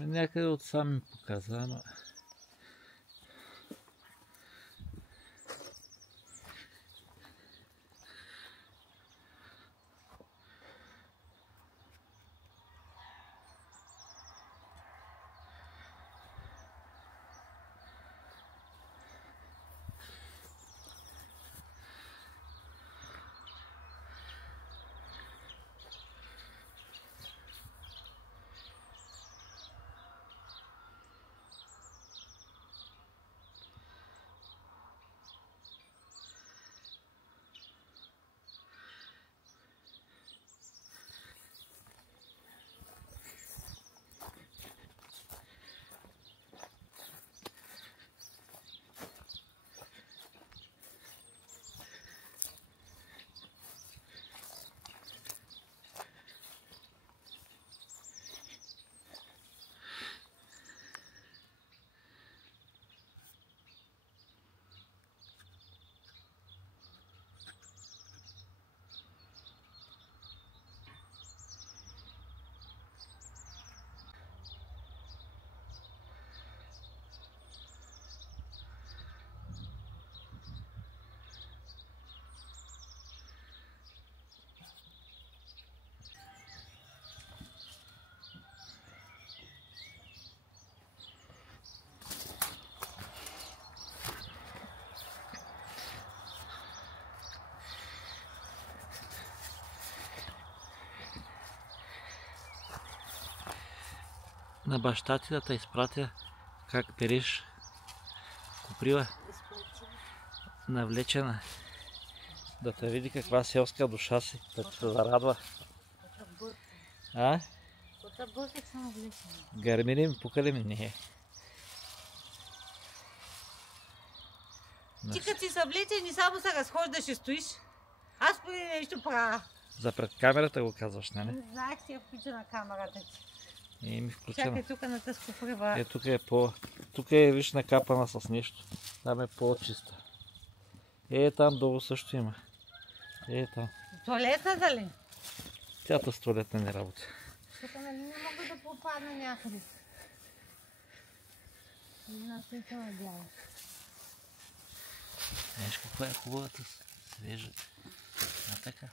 Някъде отсам ми показа, ама... На баща ти да те изпратя как периш коприва, навлечена, да те види каква селска душа си, да се зарадва. А? Гърмили ми, пукали ми, не. Ти като си съвлечен и само се разхождаш и стоиш, аз поне нещо правя. За пред камерата го казваш, нали? Не знаех си я включена камерата ти. И ми включена. Чакай тук на тази коприва. Тук е тук е виж накапана с нещо. Там е по-чиста. Там долу също има. Там. Туалетната ли? Тята с туалетна не работи. Тук нали не мога да попадна някъде. На света надява. Виж каква е хубавата свежа. А така.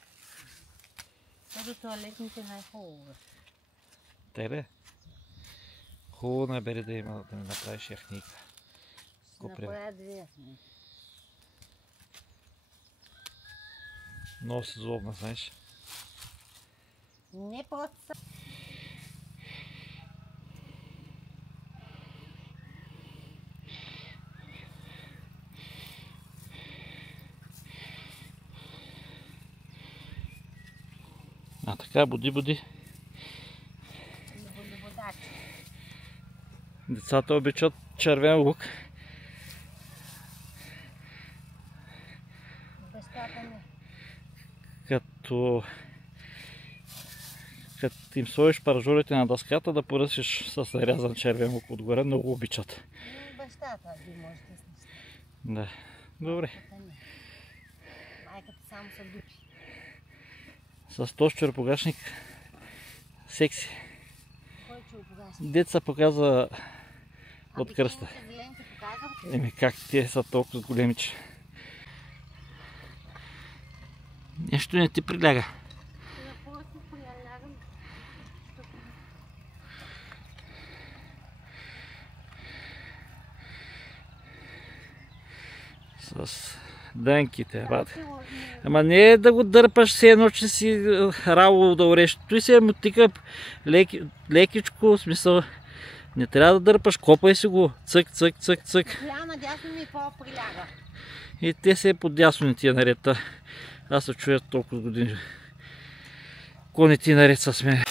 Ето туалетните най-хубаво. Тебе? Хубаво набери да има да ми направиш яхника. Направя две яхника. Много си злобна, знаеш. Не просто са. А така, буди. Децата обичат червен лук. Като им сложиш паражурите на дъската да поръсиш с нарязан червен лук отгоре, много обичат. Бащата би може да снища. Да, добре. Майката само се дупи. С този черпогашник секси. Кой черпогашник? Деца показва от кръста. Еми как те са толкова големи, че нещо не ти приляга. С дънките, бате. Ама не е да го дърпаш все едно, че си рало да ореш. Той се мотика лекичко, в смисъл. Не трябва да дърпаш, копай си го. Цък. Я надясно ми по-приляга. И те се подясно не ти е наред. Аз се чуя толкова години. Ко не ти е наред с мен.